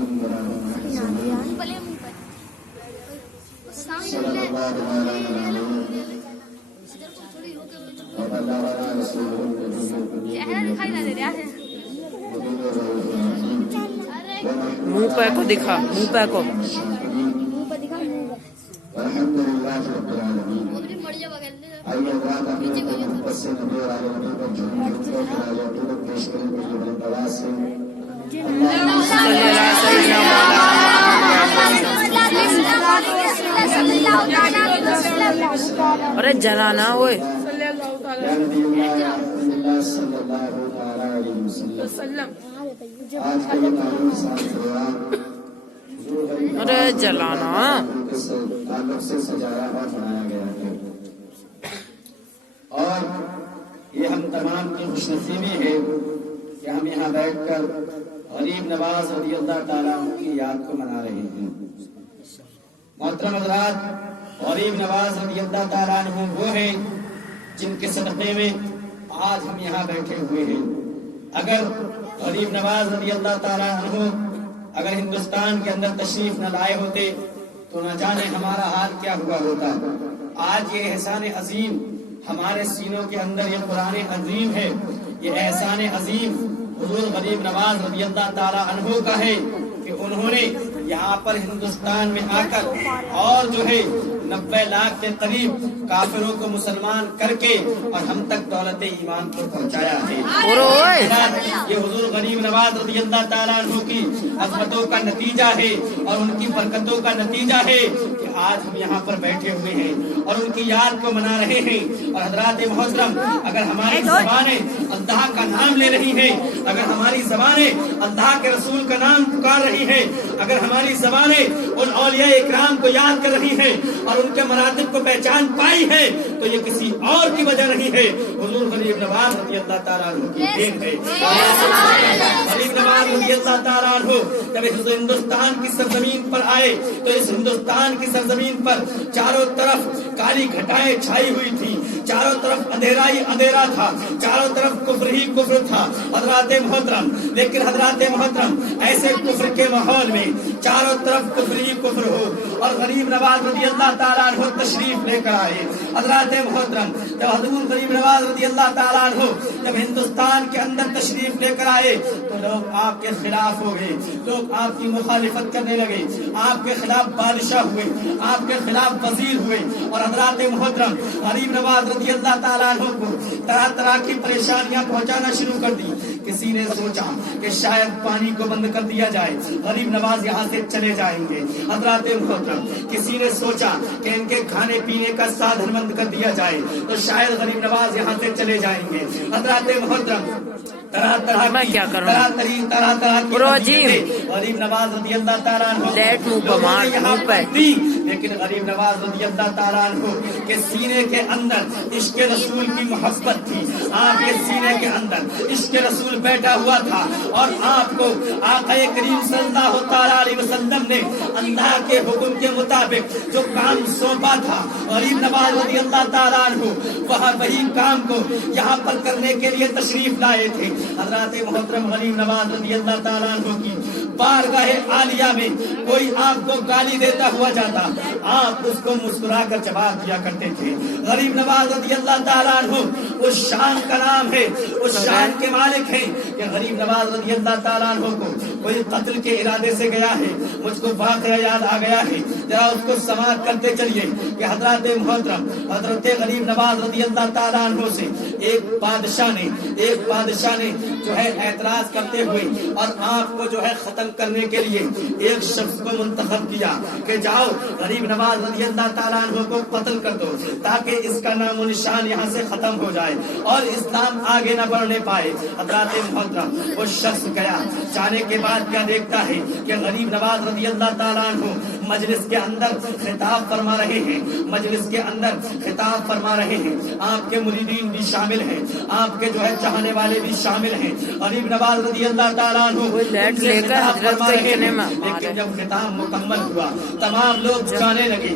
मुंह पे को दिखा, मुंह पे को। अरे जलाना ओए। अरे जलाना से सजाया और बनाया गया है। और ये हम तमाम की खुशनसीबी है कि हम यहाँ बैठकर गरीब नवाज रज़ियल्लाहु ताला अन्हु की याद को मना रहे हैं। मोहतरम हज़रात, गरीब नवाज रज़ियल्लाहु ताला अन्हु वो हैं जिनके सदक़े में आज हम यहाँ बैठे हुए हैं। अगर गरीब नवाज रज़ियल्लाहु ताला अन्हु अगर हिंदुस्तान के अंदर तशरीफ न लाए होते तो न जाने हमारा हाल क्या हुआ होता। आज ये एहसान अजीम हमारे सीनों के अंदर, ये कुरान अजीम है, ये एहसान अजीम हुजूर गरीब नवाज रज़ियल्लाहु ताला अन्हु का है कि उन्होंने यहाँ पर हिंदुस्तान में आकर और जो है 90 लाख के करीब काफिरों को मुसलमान करके और हम तक दौलत ईमान को पहुँचाया है। ये हुजूर गरीब नवाज रज़ियल्लाहु ताला अन्हु की अज़मतों का नतीजा है और उनकी बरकतों का नतीजा है कि आज हम यहाँ पर बैठे हुए हैं और उनकी याद को मना रहे हैं। और हज़रात मोहतरम, अगर हमारी ज़बानें अल्लाह का नाम ले रही हैं, अगर हमारी ज़बानें अल्लाह के रसूल का नाम पुकार रही हैं, अगर हमारी ज़बानें उन औलिया इकराम को याद कर रही हैं और उनके मरातिब को पहचान पाई है, तो ये किसी और की वजह नहीं है, हुजूर गरीब नवाज रज़ियल्लाहु ताला अन्हु की देन है। गरीब नवाज रज़ियल्लाहु ताला अन्हु जब इस हिंदुस्तान की सरजमीन पर आए तो इस हिंदुस्तान की सरजमीन पर चारों तरफ काली घटाएं छाई हुई थी, चारों तरफ अंधेरा ही अंधेरा था, चारों तरफ कुफ्र ही कुफ्र था। हज़रात मोहतरम, लेकिन हज़रात मोहतरम, ऐसे कुफ्र के माहौल में चारों तरफ कुफ्र ही कुफ्र हो और गरीब नवाज रज़ियल्लाहु ताला अन्हु तशरीफ लेकर आए। हज़रात मोहतरम, जब हुजूर गरीब नवाज रज़ियल्लाहु ताला अन्हु जब हिंदुस्तान के अंदर तशरीफ लेकर आए तो लोग आपके खिलाफ हो गए, लोग आपकी मुखालिफत करने लगे, आपके खिलाफ बादशाह हुए, आपके खिलाफ वजीर हुए। और हज़रात मोहतरम, गरीब नवाज रज़ियल्लाहु ताला अन्हु को तरह तरह की परेशानियां पहुंचाना शुरू कर दी। किसी ने सोचा कि शायद पानी को बंद कर दिया जाए, गरीब नवाज यहाँ से चले जाएंगे। हज़रात मोहतरम, किसी ने सोचा कि इनके खाने पीने का साधन बंद कर दिया जाए तो शायद गरीब नवाज यहाँ से चले जाएंगे। हज़रात मोहतरम, तरह तरह की गरीब नवाज रज़ियल्लाहु ताला अन्हु यहाँ पर दी, लेकिन गरीब नवाज रज़ियल्लाहु ताला अन्हु के सीने के अंदर इश्क रसूल की मोहब्बत थी, आपके सीने के अंदर इश्क रसूल बैठा हुआ था और आपको आका करीम सल्लल्लाहु ताला अलैहि वसल्लम ने अल्लाह के हुक्म के मुताबिक जो काम सौंपा था गरीब नवाज रज़ियल्लाहु ताला अन्हु वही काम को यहाँ पर करने के लिए तशरीफ लाए थे। हज़रात मोहतरम, गरीब नवाज रज़ियल्लाहु ताला अन्हु की बारगाह आलिया में कोई आपको गाली देता हुआ जाता, आप उसको मुस्कुराकर जवाब दिया करते थे। गरीब नवाज रज़ियल्लाहु ताला अन्हु उस शान का नाम है, उस शान के मालिक हैं कि गरीब नवाज रज़ियल्लाहु ताला अन्हु को कोई कत्ल के इरादे से गया है। मुझको वाक़या याद आ गया है, जरा उसको समाप्त करते चलिए कि हज़रात मोहतरम, हज़रत गरीब नवाज रज़ियल्लाहु ताला अन्हु से एक बादशाह ने जो है एतराज करते हुए और आपको जो है खत्म करने के लिए एक शख्स को मुंतखब किया कि जाओ गरीब नवाज रज़ियल्लाहु ताला अन्हु को कत्ल कर दो ताकि इसका नामो निशान यहाँ से खत्म हो जाए और इस्लाम आगे न बढ़ने पाए। हज़रात मोहतरम, वो शख्स गया, जाने के बाद क्या देखता है कि गरीब नवाज रज़ियल्लाहु ताला अन्हु मजलिस के अंदर खिताब फरमा रहे हैं, मजलिस के अंदर खिताब फरमा रहे हैं। आपके मुरीदीन भी शामिल हैं, आपके जो है चाहने वाले भी शामिल हैं। गरीब नवाज रज़ियल्लाहु ताला अन्हु खिताब फरमा रहे हैं, लेकिन जब खिताब मुकम्मल हुआ तमाम लोग जाने लगे।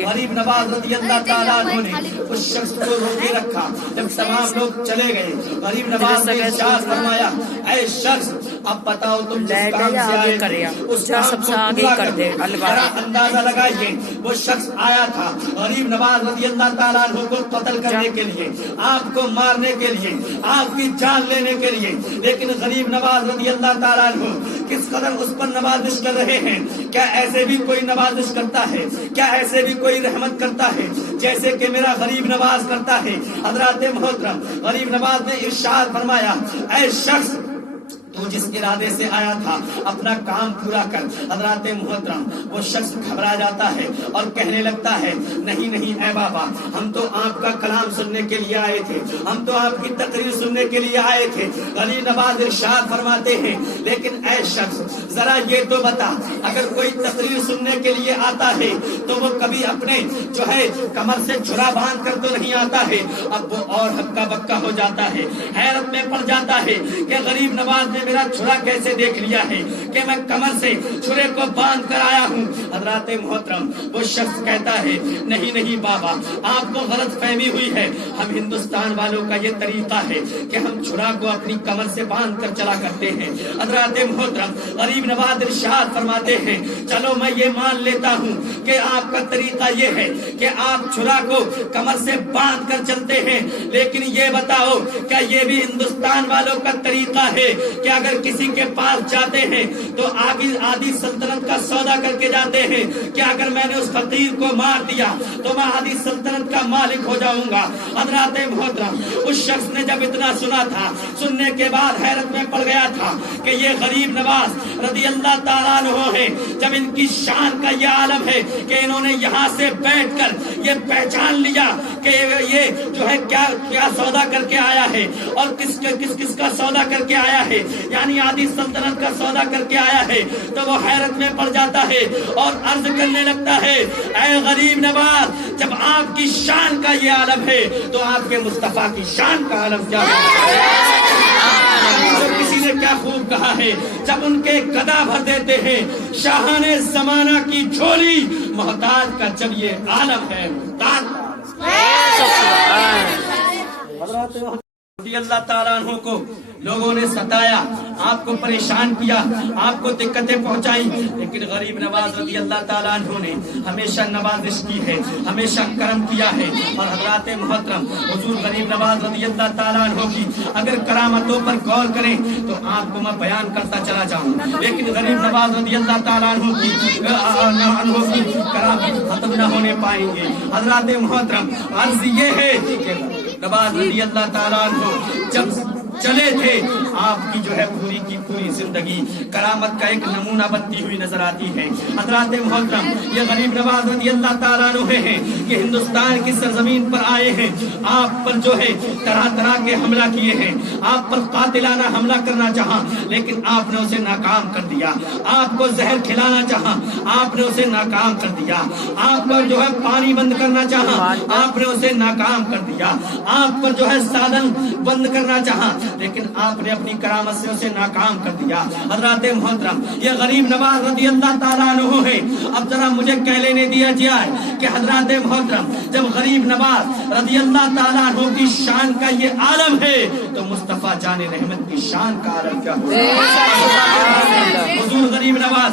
गरीब नवाज रज़ियल्लाहु ताला अन्हु ने उस शख्स को रोके रखा। जब तमाम लोग चले गए, गरीब नवाज ने इरशाद फरमाया, ऐ शख्स अब बताओ तुम जिस ले काम गया, से आगे आए कर थे या। उस जा काम सबसे को आगे पूरा कर दे, दो। अलवा। जरा अंदाजा लगाइए, वो शख्स आया था गरीब नवाज रज़ी अल्लाह ताला अन्हु को कत्ल करने के लिए, आपको मारने के लिए, आपकी जान लेने के लिए, लेकिन गरीब नवाज रज़ी अल्लाह ताला अन्हु किस कदर उस पर नवाजिश कर रहे हैं। क्या ऐसे भी कोई नवाजिश करता है? क्या ऐसे भी कोई रहमत करता है जैसे कि मेरा गरीब नवाज करता है? हजरत मोहतरम गरीब नवाज ने इरशाद फरमाया, ऐ शख्स तू जिस इरादे से आया था अपना काम पूरा कर। हजरत मोहतरम वो शख्स घबरा जाता है और कहने लगता है, नहीं नहीं ऐ बाबा, हम तो आपका कलाम सुनने के लिए आए थे, हम तो आपकी तकरीर सुनने के लिए आए थे। गरीब नवाज इरशाद फरमाते हैं, लेकिन ऐ शख्स जरा ये तो बता, अगर कोई तकरीर सुनने के लिए आता है तो वो कभी अपने जो है कमर से छुरा बांध कर तो नहीं आता है। अब वो और हक्का बक्का हो जाता है, हैरत में पड़ जाता है कि गरीब नवाज ने मेरा छुरा कैसे देख लिया है कि मैं कमर से छुरे को बांध कर आया हूँ। हजरत मोहतरम वो शख्स कहता है, नहीं नहीं बाबा, आपको गलत फहमी हुई है। हम हिंदुस्तान वालों का ये तरीका है कि हम छुरा को अपनी कमर से बांध कर चला करते हैं। हजरत मोहतरम गरीब नवाज इरशाद फरमाते हैं, चलो मैं ये मान लेता हूँ कि आपका तरीका ये है कि आप छुरा को कमर से बांध कर चलते हैं, लेकिन ये बताओ क्या ये भी हिंदुस्तान वालों का तरीका है कि अगर किसी के पास जाते हैं तो आधी सल्तनत का सौदा करके जाते हैं कि अगर मैंने उस फकीर को मार दिया तो मैं आधी सल्तनत का मालिक हो जाऊंगा। हजरत मोहतरम उस शख्स ने जब इतना सुना था, सुनने के बाद हैरत में पड़ गया था कि ये गरीब नवाज रज़ी अल्लाह ताला अन्हु है। जब इनकी शान का ये आलम है कि इन्होंने यहाँ से बैठकर ये पहचान लिया कि ये जो है क्या क्या सौदा करके आया है और किस का सौदा करके आया है, यानी आधी सल्तनत का सौदा करके आया है, तो वो हैरत में पड़ जाता है और अर्ज करने लगता है, ऐ गरीब नवाज, जब आपकी शान का ये आलम है तो आपके मुस्तफा की शान का आलम क्या है? तो किसी ने क्या खूब कहा है, जब उनके गदा भर देते हैं शाहाने जमाना की झोली, मोहताज का जब ये आलम है, मोहताज अल्लाह ताला अन्हु को लोगों ने सताया, आपको परेशान किया, आपको दिक्कतें पहुंचाई, लेकिन गरीब नवाज रज़ी अल्लाह ताला अन्हु ने हमेशा नवाजिश की है, हमेशा करम किया है। और हजरत मोहतरम हुजूर गरीब नवाज रज़ी अल्लाह ताला अन्हु की अगर करामतों पर गौर करें तो आपको मैं बयान करता चला जाऊं, लेकिन गरीब नवाज रज़ी अल्लाह ताला अन्हु की करामत खत्म न होने पाएंगे। हजरत मोहतरम अर्ज ये है कि नवाज रज़ी अल्लाह ताला अन्हु जब चले थे, आपकी जो है पूरी की पूरी जिंदगी करामत का एक नमूना बनती हुई नजर आती है। हजरत मोहतरम ये गरीब नवाज रज़ी अल्लाह ताला अन्हु हैं कि हिंदुस्तान की सरजमीन पर आए हैं, आप पर जो है तरह तरह के हमला किए हैं, आप पर कातिलाना हमला करना चाहा, लेकिन आपने उसे नाकाम कर दिया। आपको जहर खिलाना चाहा, आपने उसे नाकाम कर दिया। आपको जो है पानी बंद करना चाहा, आपने उसे नाकाम कर दिया। आप पर जो है साधन बंद करना चाहा, लेकिन आपने अपनी करामत से उसे नाकाम कर दिया। हजरत मोहतरम ये गरीब नवाज रज़ी अल्लाह ताला अन्हु है। अब जरा मुझे कह लेने दिया जाए कि हजरत मोहतरम जब गरीब नवाज रज़ी अल्लाह ताला अन्हु की शान का ये आलम है तो मुस्तफा जाने रहमत की शान का आलम क्या होगा? हुजूर गरीब नवाज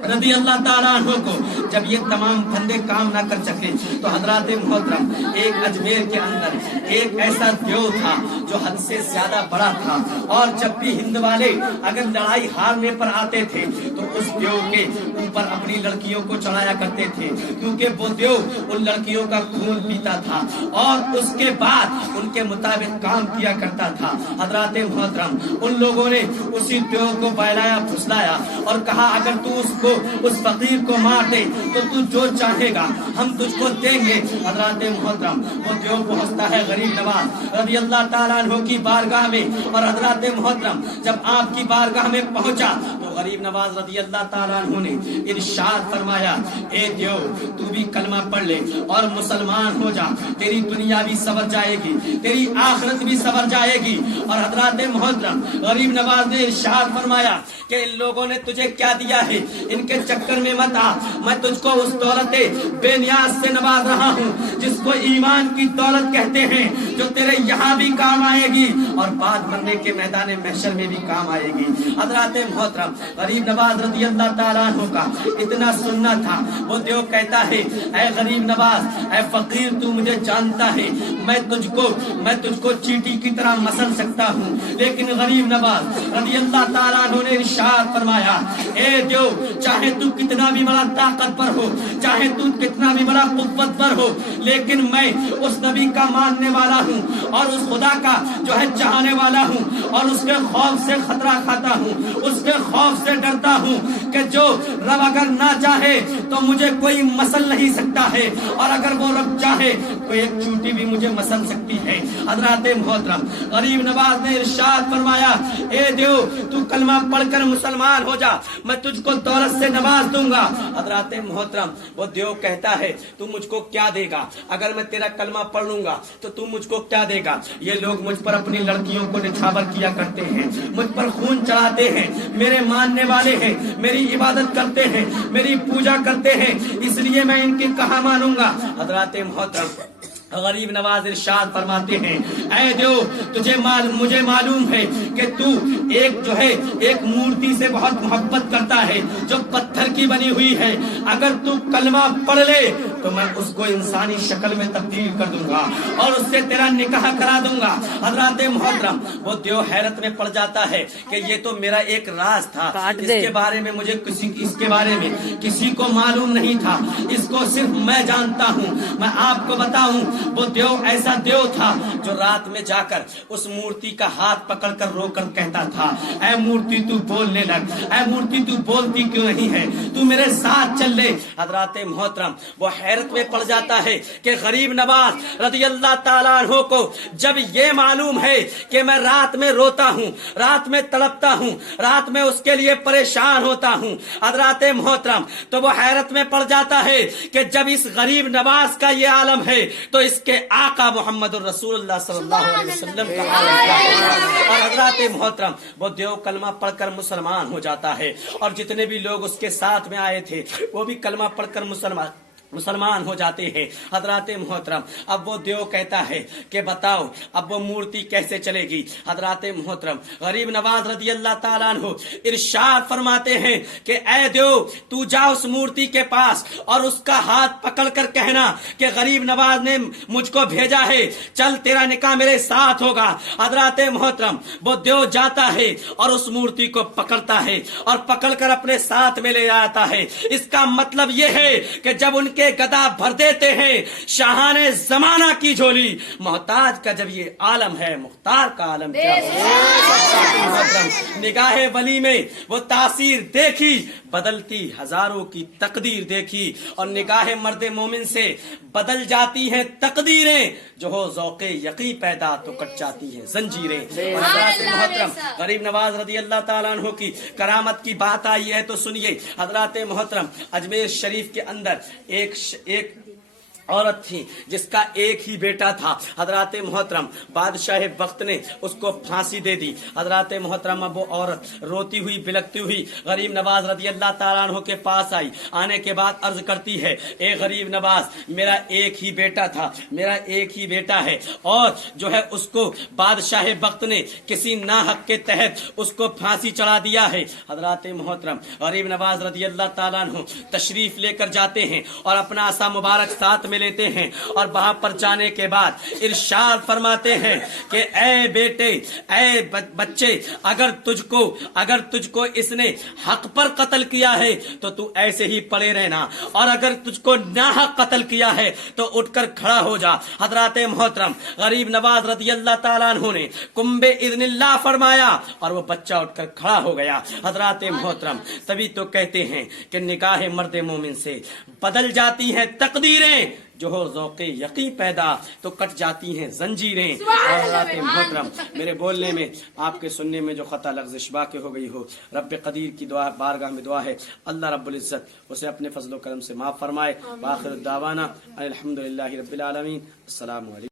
रज़ी अल्लाह ताला अन्हु को जब ये तमाम फंदे काम ना कर सके तो हजरत मोहतरम एक अजमेर के अंदर एक ऐसा देव था जो हद से ज्यादा बड़ा था, और जब भी हिंद वाले अगर लड़ाई हारने पर आते थे तो उस देव के ऊपर अपनी लड़कियों को चढ़ाया करते थे, क्योंकि वो देव उन लड़कियों का खून पीता था और उसके बाद उनके मुताबिक काम किया करता था। हजरत मोहतरम उन लोगों ने उसी देव को बहलाया फुसलाया और कहा, अगर तू उस फकीर को मार दे तो तू जो चाहेगा हम तुझको देंगे। हजरत मोहतरम वो देव पहुंचता है गरीब नवाज रज़ी अल्लाह ताला अन्हु की बारगाह में, और हजरत मोहतरम जब आपकी बारगाह में पहुंचा तो गरीब नवाज रज़ी अल्लाह ताला अन्हु ने इरशाद फरमाया, ए देव तू भी कलमा पढ़ ले और मुसलमान हो जा, तेरी दुनिया भी सवर जाएगी, तेरी आखिरत भी सवर जाएगी। और हजरत मोहतरम गरीब नवाज ने इरशाद फरमाया कि इन लोगों ने तुझे क्या दिया है, इनके चक्कर में मत आ, मैं तुझको उस दौलत बेनियाज से नवाज रहा हूँ जिसको ईमान की दौलत कहते हैं, जो तेरे यहाँ भी काम आएगी और बाद मरने के मैदान महशर में भी काम आएगी। हजरत मोहतरम गरीब नवाज रज़ी अल्लाह ताला अन्हु का इतना सुनना था। वो देव कहता है, ऐ गरीब नवाज, ऐ फकीर, तू मुझे जानता है, मैं तुझको चींटी की तरह मसल सकता हूँ, लेकिन गरीब नवाज रज़ी अल्लाह ताला अन्हु ने इरशाद फरमाया, ए देव, चाहे तू कितना भी बड़ा ताकतवर हो, चाहे तू कितना भी बड़ा कुव्वतवर हो, लेकिन मैं उस नबी का मानने वाला हूँ और उस खुदा का जो है चाहने वाला हूँ और उसके खौफ से खतरा खाता हूँ, उसके खौफ से डरता हूँ कि जो रब अगर ना चाहे तो मुझे कोई मसल नहीं सकता है, और अगर वो रब चाहे तो एक चूंटी भी मुझे मसल सकती है। हजरत मोहतरम गरीब नवाज ने इरशाद फरमाया, ए देव, तू कलमा पढ़कर मुसलमान हो जा, मैं तुझको दौलत से नवाज दूंगा। हजरत मोहतरम वो देव कहता है, तू मुझको क्या देगा? अगर मैं तेरा कलमा पढ़ लूंगा तो तू मुझको क्या देगा? ये लोग मुझ पर अपनी लड़कियों को निछावर किया करते हैं, मुझ पर खून चढ़ाते हैं, मेरे मानने वाले हैं, मेरी इबादत करते हैं, मेरी पूजा करते हैं, इसलिए मैं इनकी कहाँ मानूंगा? हजरत मोहतरम गरीब नवाज इरशाद फरमाते हैं, ऐ देव, मुझे मालूम है कि तू एक मूर्ति से बहुत मोहब्बत करता है जो पत्थर की बनी हुई है, अगर तू कलमा पढ़ ले तो मैं उसको इंसानी शक्ल में तब्दील कर दूंगा और उससे तेरा निकाह करा दूंगा। हजरत मोहतरम वो देव हैरत में पड़ जाता है कि ये तो मेरा एक राज था, इसके बारे में किसी को मालूम नहीं था, इसको सिर्फ मैं जानता हूँ। मैं आपको बताऊं, वो देव ऐसा देव था जो रात में जाकर उस मूर्ति का हाथ पकड़कर रोकर कहता था, ऐ मूर्ति तू बोलने लग, ऐ मूर्ति तू बोलती क्यों नहीं है, तू मेरे साथ चल ले। हजरत मोहतरम वो हैरत में पड़ जाता है कि गरीब नवाज रज़ी अल्लाह ताला अन्हु को जब ये मालूम है कि मैं रात में रोता हूँ, रात में तड़पता हूँ, रात में उसके लिए परेशान होता हूँ, हजरत मोहतरम तो वो हैरत में पड़ जाता है कि जब इस गरीब नवाज का ये आलम है तो इसके आका मोहम्मद रसूलुल्लाह सल्लल्लाहु अलैहि वसल्लम का आलम क्या होगा। और हजरत मोहतरम वो देव कलमा पढ़कर मुसलमान हो जाता है और जितने भी लोग उसके साथ में आए थे वो भी कलमा पढ़कर मुसलमान हो जाते हैं। हजरत मोहतरम अब वो देव कहता है कि बताओ अब वो मूर्ति कैसे चलेगी। हजरत मोहतरम गरीब नवाज रज़ी अल्लाह ताला अन्हु इरशाद फरमाते हैं कि ऐ देव, तू जा उस मूर्ति के पास और उसका हाथ पकड़ कर कहना कि गरीब नवाज ने मुझको भेजा है, चल तेरा निकाह मेरे साथ होगा। हजरत मोहतरम वो देव जाता है और उस मूर्ति को पकड़ता है और पकड़कर अपने साथ में ले आता है। इसका मतलब ये है कि जब उनके गदा भर देते हैं शाहाने जमाना की झोली, मोहताज का जब ये आलम है, मुख्तार का आलम क्या होगा। निगाहे वली में वो तासीर देखी, बदलती हजारों की तकदीर देखी, और निगाहे मर्दे मोमिन से बदल जाती हैं तकदीरें, जो हो ज़ौक़े यकी पैदा तो कट जाती हैं जंजीरें। मोहतरम गरीब नवाज रज़ी अल्लाह ताला अन्हु की करामत की बात आई है तो सुनिए। हजरत मोहतरम अजमेर शरीफ के अंदर एक औरत थी जिसका एक ही बेटा था। हजरत मोहतरम बादशाह वक्त ने उसको फांसी दे दी। हजरत मोहतरम अब वो औरत रोती हुई बिलखती हुई गरीब नवाज रज़ी अल्लाह ताला अन्हु के पास आई। आने के बाद अर्ज करती है, ए गरीब नवाज, मेरा एक ही बेटा था, मेरा एक ही बेटा है, और जो है उसको बादशाह वक्त ने किसी नाहक के तहत उसको फांसी चढ़ा दिया है। हजरत मोहतरम गरीब नवाज रज़ी अल्लाह ताला अन्हु तशरीफ लेकर जाते हैं और अपना आसा मुबारक साथ में लेते हैं, और वहां पर जाने के बाद इरशाद फरमाते हैं कि ऐ बेटे, ऐ बच्चे, अगर तुझको इसने हक पर कत्ल किया है तो तू ऐसे ही पड़े रहना, और अगर तुझको नाहक कत्ल किया है तो उठकर खड़ा हो जा। हजरत मोहतरम गरीब नवाज रज़ी अल्लाह ताला अन्हु ने कुंबे इज़्निल्लाह फरमाया और वो बच्चा उठकर खड़ा हो गया। हजरत मोहतरम तभी तो कहते हैं कि निगाहे मर्दे मोमिन से बदल जाती हैं तकदीरें, जो हो ज़ौक़े यकी पैदा तो कट जाती हैं जंजीरें। हज़रत मोहतरम मेरे बोलने में, आपके सुनने में जो खता लग़्ज़िश वाक़ हो गई हो, रब कदीर की दुआ बारगाह में दुआ है अल्लाह रब्बुल इज़्ज़त उसे अपने फजल व करम से माफ़ फरमाए। आखिर दावाना अल्हम्दुलिल्लाहि रब्बिल आलमीन। अस्सलामु अलैकुम।